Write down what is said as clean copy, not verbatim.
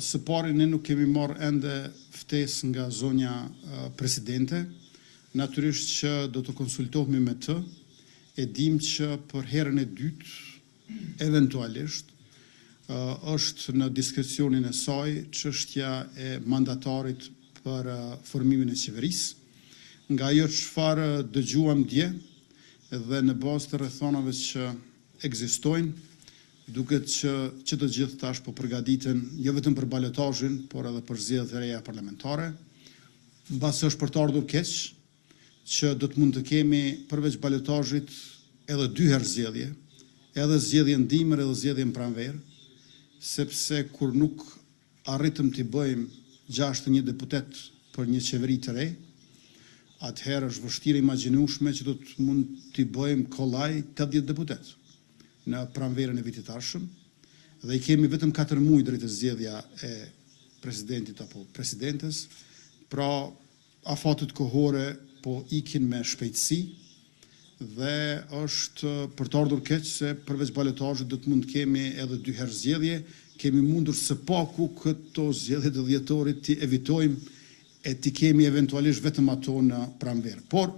Së pari, ne nuk kemi marrë ende ftesë nga zonja presidente, natyrisht që do të konsultohemi me të, e dim që për herën e dytë, eventualisht, është në diskrecionin e saj çështja e mandatarit për formimin e qeverisë. Nga ajo çfarë dëgjuam dje dhe në bazë të rrethonave që ekzistojnë, duket që të gjithë tash po përgatiten jo vetëm për balotazhin, por edhe për zgjedhjet e reja parlamentare. Mbas është për të ardhur keq që do të mund të kemi përveç balotazhit edhe 2 herë zgjedhje, edhe zgjedhjen dimër edhe zgjedhjen pranverë, sepse kur nuk arritëm t'i bëjmë 61 deputet për një qeveri të re, atëherë është vështirë imagjinueshme që do të mund t'i bëjmë kollaj 80 deputet në pranverën e vitit arshëm, dhe i kemi vetëm 4 muaj deri te zgjedhja e presidentit apo presidentes, pra afatet kohore po ikin me shpejtësi, dhe është për të ardhur keq se përveç balotazhit do të mund të kemi edhe 2 herë zgjedhje, kemi mundur së paku këto zgjedhje të dhjetorit t'i evitojmë e t'i kemi eventualisht vetëm ato në pranverë. Por